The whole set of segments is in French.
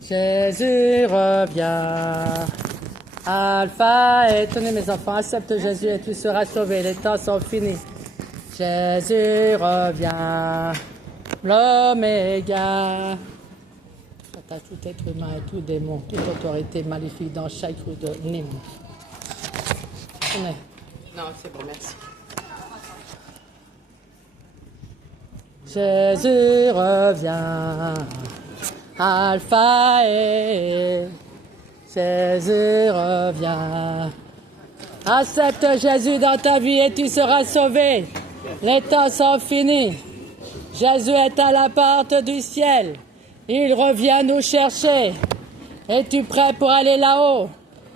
Jésus revient. Alpha et tenez mes enfants, accepte Jésus et tu seras sauvé. Les temps sont finis. Jésus revient. L'Oméga. À tout être humain et tout démon, toute autorité maléfique dans chaque rue de Nîmes. Tenez. Non, c'est bon, merci. Jésus revient, Alpha et Jésus revient. Accepte Jésus dans ta vie et tu seras sauvé. Les temps sont finis. Jésus est à la porte du ciel. Il revient nous chercher. Es-tu prêt pour aller là-haut?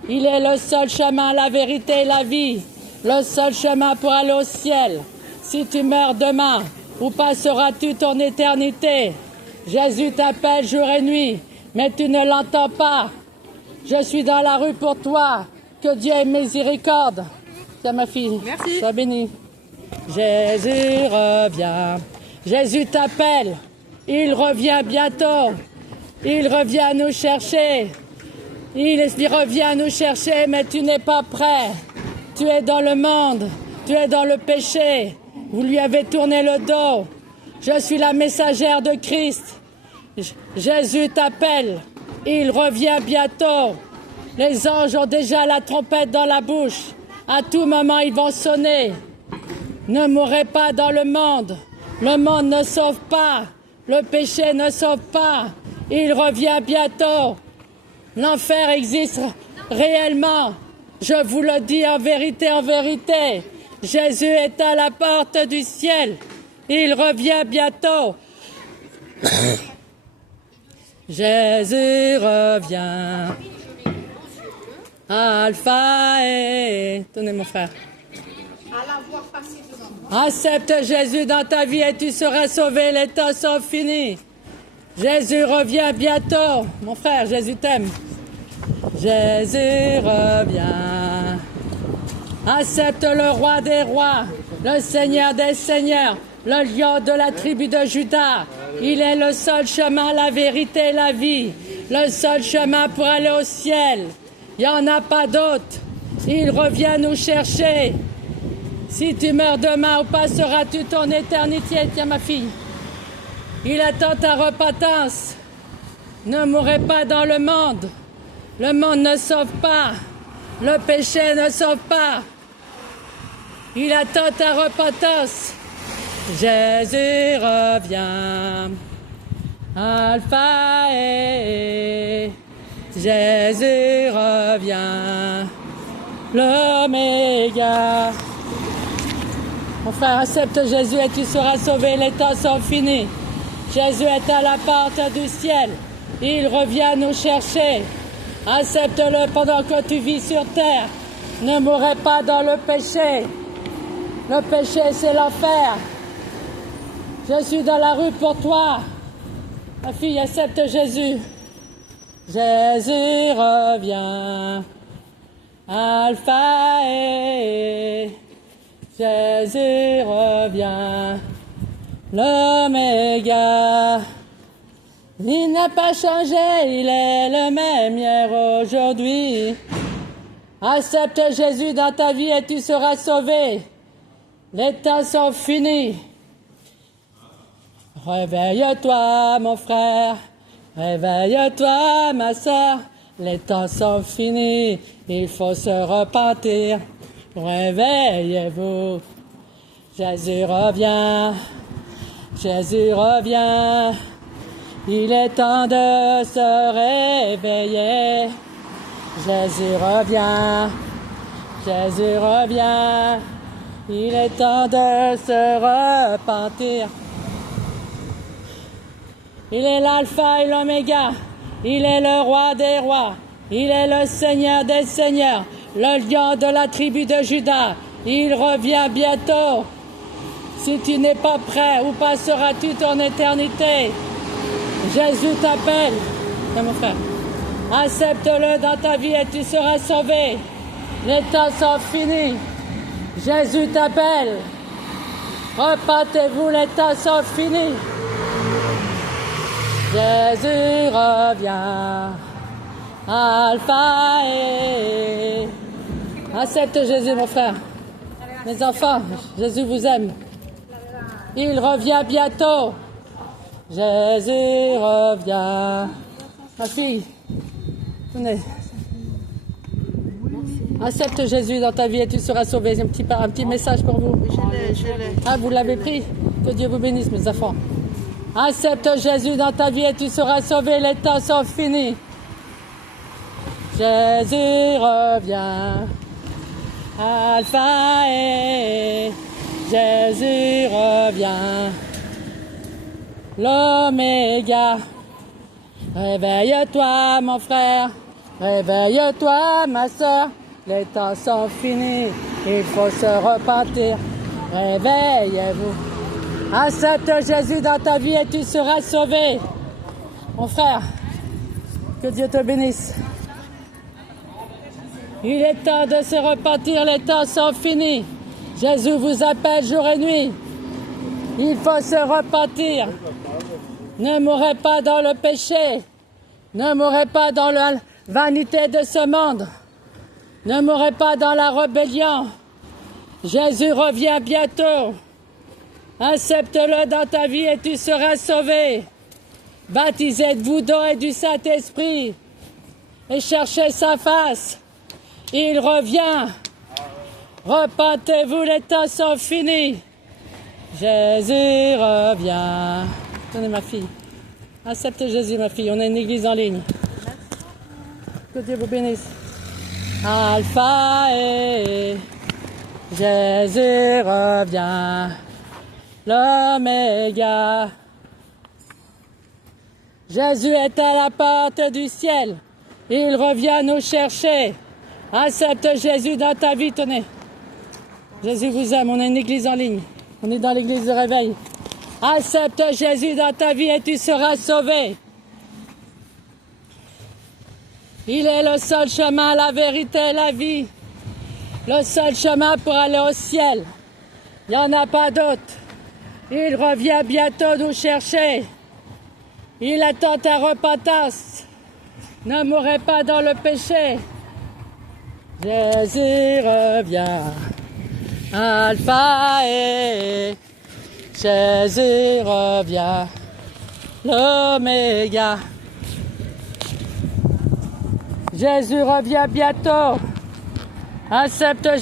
Il est le seul chemin, la vérité et la vie. Le seul chemin pour aller au ciel. Si tu meurs demain, où passeras-tu ton éternité? Jésus t'appelle jour et nuit, mais tu ne l'entends pas. Je suis dans la rue pour toi. Que Dieu ait miséricorde. Tiens ma fille, merci. Sois bénie. Jésus revient. Jésus t'appelle. Il revient bientôt. Il revient nous chercher. Il revient nous chercher, mais tu n'es pas prêt. Tu es dans le monde. Tu es dans le péché. Vous lui avez tourné le dos. Je suis la messagère de Christ. Jésus t'appelle. Il revient bientôt. Les anges ont déjà la trompette dans la bouche. À tout moment, ils vont sonner. Ne mourrez pas dans le monde. Le monde ne sauve pas. Le péché ne sauve pas. Il revient bientôt. L'enfer existe réellement. Je vous le dis en vérité, en vérité. Jésus est à la porte du ciel. Il revient bientôt. Jésus revient. Alpha et... Tenez mon frère. Accepte Jésus dans ta vie et tu seras sauvé. Les temps sont finis. Jésus revient bientôt. Mon frère, Jésus t'aime. Jésus revient. Accepte le roi des rois, le seigneur des seigneurs, le lion de la tribu de Juda. Il est le seul chemin, la vérité et la vie. Le seul chemin pour aller au ciel. Il n'y en a pas d'autre. Il revient nous chercher. Si tu meurs demain, où passeras-tu ton éternité? Tiens ma fille. Il attend ta repentance. Ne mourrez pas dans le monde. Le monde ne sauve pas. Le péché ne sauve pas. Il attend ta repentance. Jésus revient. Alpha et Jésus revient. L'Oméga. Mon frère, accepte Jésus et tu seras sauvé. Les temps sont finis. Jésus est à la porte du ciel. Il revient nous chercher. Accepte-le pendant que tu vis sur terre. Ne mourrez pas dans le péché. Le péché, c'est l'enfer. Je suis dans la rue pour toi. Ma fille, accepte Jésus. Jésus revient. Alpha et Jésus revient. L'Oméga. Il n'a pas changé, il est le même hier, aujourd'hui. Accepte Jésus dans ta vie et tu seras sauvé. Les temps sont finis. Réveille-toi, mon frère. Réveille-toi, ma sœur. Les temps sont finis. Il faut se repentir. Réveillez-vous. Jésus revient. Jésus revient. Il est temps de se réveiller. Jésus revient. Jésus revient. Il est temps de se repentir. Il est l'alpha et l'oméga. Il est le roi des rois. Il est le seigneur des seigneurs. Le lion de la tribu de Juda. Il revient bientôt. Si tu n'es pas prêt, où passeras-tu ton éternité? Jésus t'appelle. C'est mon frère. Accepte-le dans ta vie et tu seras sauvé. Les temps sont finis. Jésus t'appelle. Repentez-vous, les temps sont finis. Jésus revient. Alpha et... Accepte Jésus, mon frère. Mes enfants, Jésus vous aime. Il revient bientôt. Jésus revient. Ma fille, venez. Accepte Jésus dans ta vie et tu seras sauvé. Un petit message pour vous. Je l'ai. Ah, vous l'avez pris? Que Dieu vous bénisse, mes enfants. Accepte Jésus dans ta vie et tu seras sauvé. Les temps sont finis. Jésus revient. Alpha et Jésus revient. L'Oméga. Réveille-toi, mon frère. Réveille-toi, ma soeur. Les temps sont finis. Il faut se repentir. Réveillez-vous. Accepte Jésus dans ta vie et tu seras sauvé. Mon frère, que Dieu te bénisse. Il est temps de se repentir, les temps sont finis. Jésus vous appelle jour et nuit. Il faut se repentir. Ne mourrez pas dans le péché. Ne mourrez pas dans la vanité de ce monde. Ne mourrez pas dans la rébellion. Jésus revient bientôt. Accepte-le dans ta vie et tu seras sauvé. Baptisez-vous d'eau et du Saint-Esprit et cherchez sa face. Il revient. Repentez-vous, les temps sont finis. Jésus revient. Tenez ma fille. Accepte Jésus, ma fille. On a une église en ligne. Que Dieu vous bénisse. Alpha et Jésus revient. L'Oméga. Jésus est à la porte du ciel. Il revient nous chercher. Accepte Jésus dans ta vie, tenez. Jésus vous aime, on a une église en ligne. On est dans l'église de réveil. Accepte Jésus dans ta vie et tu seras sauvé. Il est le seul chemin, la vérité et la vie. Le seul chemin pour aller au ciel. Il n'y en a pas d'autre. Il revient bientôt nous chercher. Il attend ta repentance. Ne mourrez pas dans le péché. Jésus revient. Alpha et Jésus revient. L'Oméga. Jésus revient bientôt. Accepte